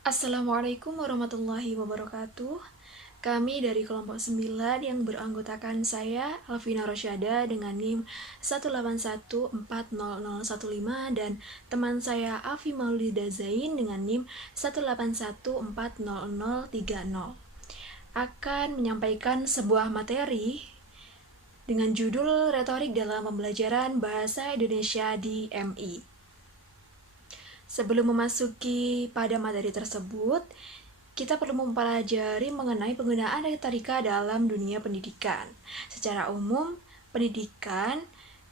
Assalamualaikum warahmatullahi wabarakatuh. Kami dari kelompok 9 yang beranggotakan saya, Alvina Rosyada dengan NIM 181400015 dan teman saya Afi Maulida Zain dengan NIM 181400030 akan menyampaikan sebuah materi dengan judul Retorik dalam Pembelajaran Bahasa Indonesia di MI. Sebelum memasuki pada materi tersebut, kita perlu mempelajari mengenai penggunaan retorika dalam dunia pendidikan. Secara umum, pendidikan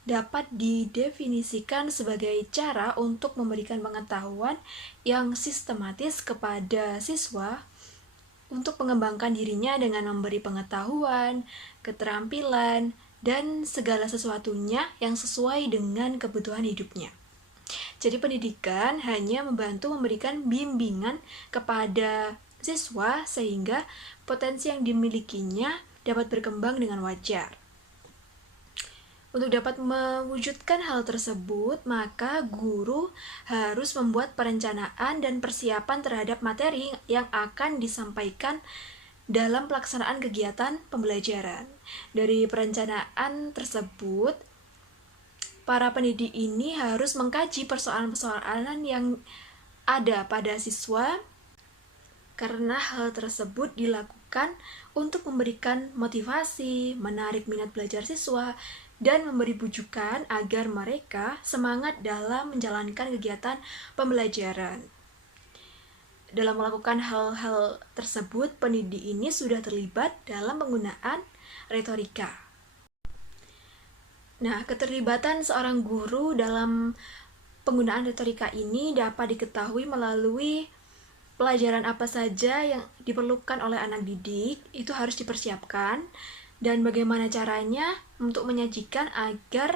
dapat didefinisikan sebagai cara untuk memberikan pengetahuan yang sistematis kepada siswa untuk mengembangkan dirinya dengan memberi pengetahuan, keterampilan, dan segala sesuatunya yang sesuai dengan kebutuhan hidupnya. Jadi pendidikan hanya membantu memberikan bimbingan kepada siswa sehingga potensi yang dimilikinya dapat berkembang dengan wajar. Untuk dapat mewujudkan hal tersebut, maka guru harus membuat perencanaan dan persiapan terhadap materi yang akan disampaikan dalam pelaksanaan kegiatan pembelajaran. Dari perencanaan tersebut, para pendidik ini harus mengkaji persoalan-persoalan yang ada pada siswa karena hal tersebut dilakukan untuk memberikan motivasi, menarik minat belajar siswa, dan memberi bujukan agar mereka semangat dalam menjalankan kegiatan pembelajaran. Dalam melakukan hal-hal tersebut, pendidik ini sudah terlibat dalam penggunaan retorika. Nah, keterlibatan seorang guru dalam penggunaan retorika ini dapat diketahui melalui pelajaran apa saja yang diperlukan oleh anak didik, itu harus dipersiapkan, dan bagaimana caranya untuk menyajikan agar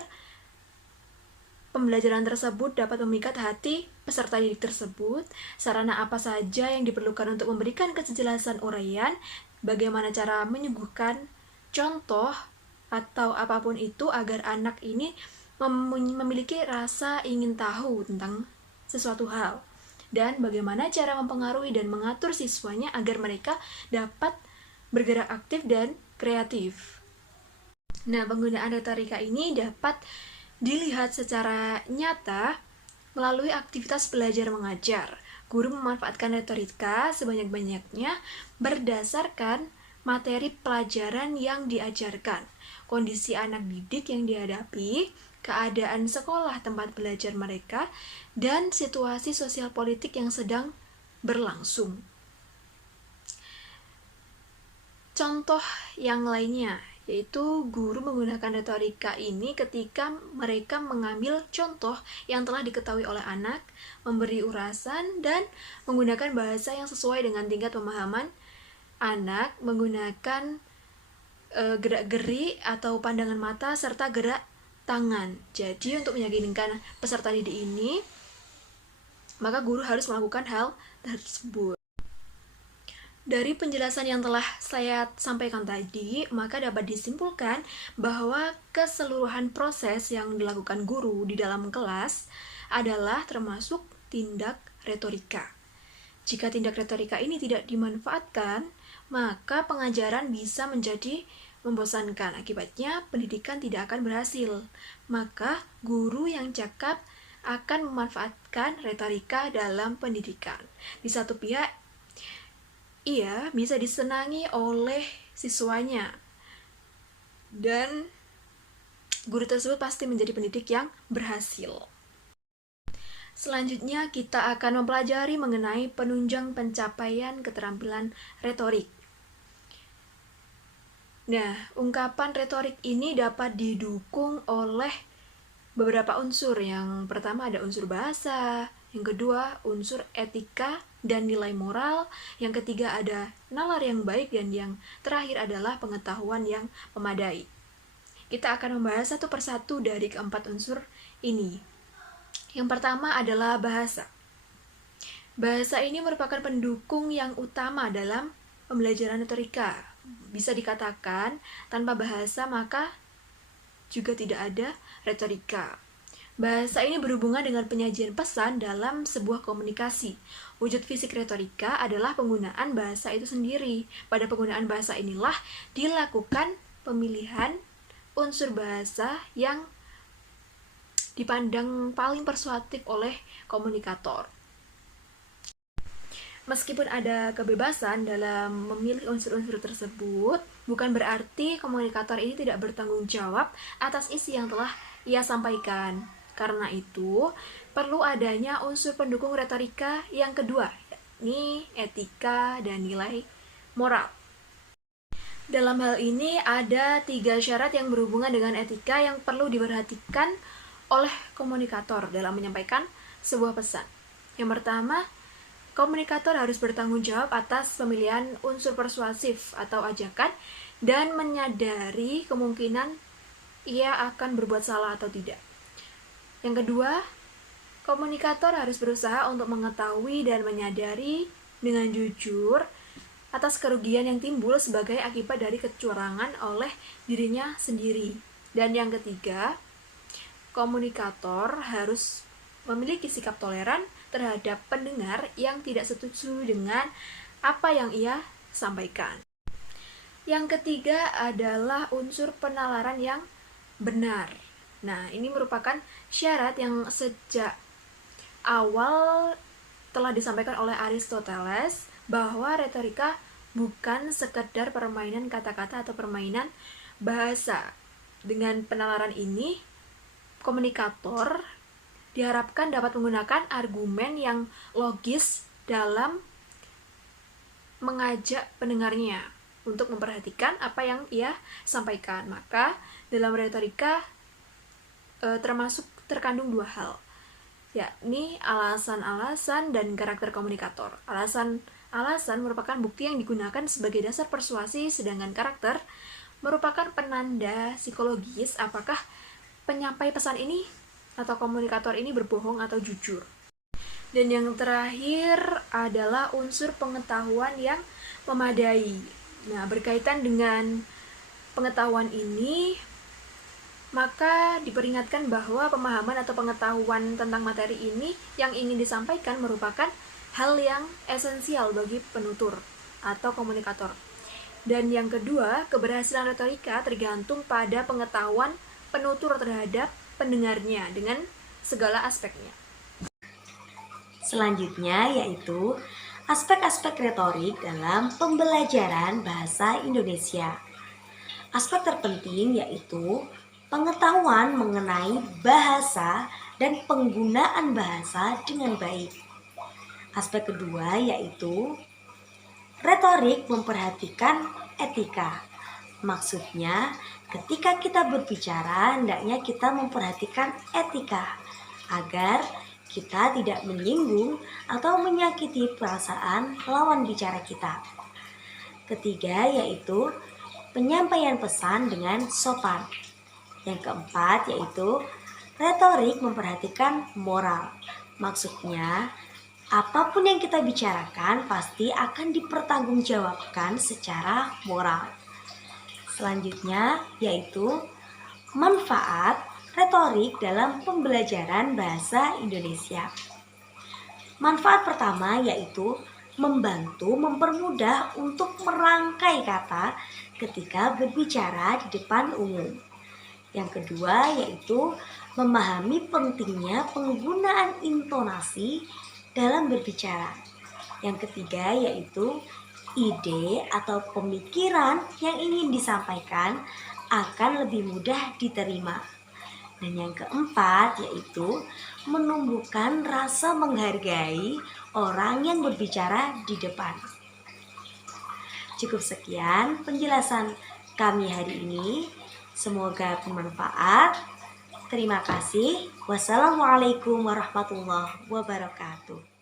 pembelajaran tersebut dapat memikat hati peserta didik tersebut, sarana apa saja yang diperlukan untuk memberikan kejelasan uraian, bagaimana cara menyuguhkan contoh atau apapun itu agar anak ini memiliki rasa ingin tahu tentang sesuatu hal, dan bagaimana cara mempengaruhi dan mengatur siswanya agar mereka dapat bergerak aktif dan kreatif. Nah, penggunaan retorika ini dapat dilihat secara nyata melalui aktivitas belajar mengajar. Guru memanfaatkan retorika sebanyak-banyaknya berdasarkan materi pelajaran yang diajarkan, kondisi anak didik yang dihadapi, keadaan sekolah tempat belajar mereka, dan situasi sosial politik yang sedang berlangsung. Contoh yang lainnya yaitu guru menggunakan retorika ini ketika mereka mengambil contoh yang telah diketahui oleh anak, memberi urasan, dan menggunakan bahasa yang sesuai dengan tingkat pemahaman anak, menggunakan gerak-geri atau pandangan mata serta gerak tangan. Jadi untuk meyakinkan peserta didik ini, maka guru harus melakukan hal tersebut. Dari penjelasan yang telah saya sampaikan tadi, maka dapat disimpulkan bahwa keseluruhan proses yang dilakukan guru di dalam kelas adalah termasuk tindak retorika. Jika tindak retorika ini tidak dimanfaatkan, maka pengajaran bisa menjadi membosankan. Akibatnya, pendidikan tidak akan berhasil. Maka, guru yang cakap akan memanfaatkan retorika dalam pendidikan. Di satu pihak, ia bisa disenangi oleh siswanya, dan guru tersebut pasti menjadi pendidik yang berhasil. Selanjutnya kita akan mempelajari mengenai penunjang pencapaian keterampilan retorik. Nah, ungkapan retorik ini dapat didukung oleh beberapa unsur. Yang pertama ada unsur bahasa, yang kedua unsur etika dan nilai moral, yang ketiga ada nalar yang baik, dan yang terakhir adalah pengetahuan yang memadai. Kita akan membahas satu persatu dari keempat unsur ini. Yang pertama adalah bahasa. Bahasa ini merupakan pendukung yang utama dalam pembelajaran retorika. Bisa dikatakan tanpa bahasa maka juga tidak ada retorika. Bahasa ini berhubungan dengan penyajian pesan dalam sebuah komunikasi. Wujud fisik retorika adalah penggunaan bahasa itu sendiri. Pada penggunaan bahasa inilah dilakukan pemilihan unsur bahasa yang dipandang paling persuasif oleh komunikator. Meskipun ada kebebasan dalam memilih unsur-unsur tersebut, bukan berarti komunikator ini tidak bertanggung jawab atas isi yang telah ia sampaikan. Karena itu, perlu adanya unsur pendukung retorika yang kedua, yakni etika dan nilai moral. Dalam hal ini ada 3 syarat yang berhubungan dengan etika yang perlu diperhatikan oleh komunikator dalam menyampaikan sebuah pesan. Yang pertama, komunikator harus bertanggung jawab atas pemilihan unsur persuasif atau ajakan dan menyadari kemungkinan ia akan berbuat salah atau tidak. Yang kedua, komunikator harus berusaha untuk mengetahui dan menyadari dengan jujur atas kerugian yang timbul sebagai akibat dari kecurangan oleh dirinya sendiri. Dan yang ketiga, komunikator harus memiliki sikap toleran terhadap pendengar yang tidak setuju dengan apa yang ia sampaikan. Yang ketiga adalah unsur penalaran yang benar. Nah, ini merupakan syarat yang sejak awal telah disampaikan oleh Aristoteles bahwa retorika bukan sekedar permainan kata-kata atau permainan bahasa. Dengan penalaran ini, komunikator diharapkan dapat menggunakan argumen yang logis dalam mengajak pendengarnya untuk memperhatikan apa yang ia sampaikan. Maka dalam retorika terkandung 2 hal, yakni alasan-alasan dan karakter komunikator. Alasan merupakan bukti yang digunakan sebagai dasar persuasi, sedangkan karakter merupakan penanda psikologis apakah penyampai pesan ini atau komunikator ini berbohong atau jujur. Dan yang terakhir adalah unsur pengetahuan yang memadai. Nah, berkaitan dengan pengetahuan ini, maka diperingatkan bahwa pemahaman atau pengetahuan tentang materi ini yang ingin disampaikan merupakan hal yang esensial bagi penutur atau komunikator. Dan yang kedua, keberhasilan retorika tergantung pada pengetahuan penutur terhadap pendengarnya dengan segala aspeknya. Selanjutnya yaitu aspek-aspek retorik dalam pembelajaran bahasa Indonesia. Aspek terpenting yaitu pengetahuan mengenai bahasa dan penggunaan bahasa dengan baik. Aspek kedua yaitu retorik memperhatikan etika. Maksudnya, ketika kita berbicara, hendaknya kita memperhatikan etika agar kita tidak menyinggung atau menyakiti perasaan lawan bicara kita. Ketiga yaitu penyampaian pesan dengan sopan. Yang keempat yaitu retorik memperhatikan moral. Maksudnya, apapun yang kita bicarakan pasti akan dipertanggungjawabkan secara moral. Selanjutnya yaitu manfaat retorik dalam pembelajaran bahasa Indonesia. Manfaat pertama yaitu membantu mempermudah untuk merangkai kata ketika berbicara di depan umum. Yang kedua yaitu memahami pentingnya penggunaan intonasi dalam berbicara. Yang ketiga yaitu ide atau pemikiran yang ingin disampaikan akan lebih mudah diterima. Dan yang keempat yaitu menumbuhkan rasa menghargai orang yang berbicara di depan. Cukup sekian penjelasan kami hari ini. Semoga bermanfaat. Terima kasih. Wassalamualaikum warahmatullahi wabarakatuh.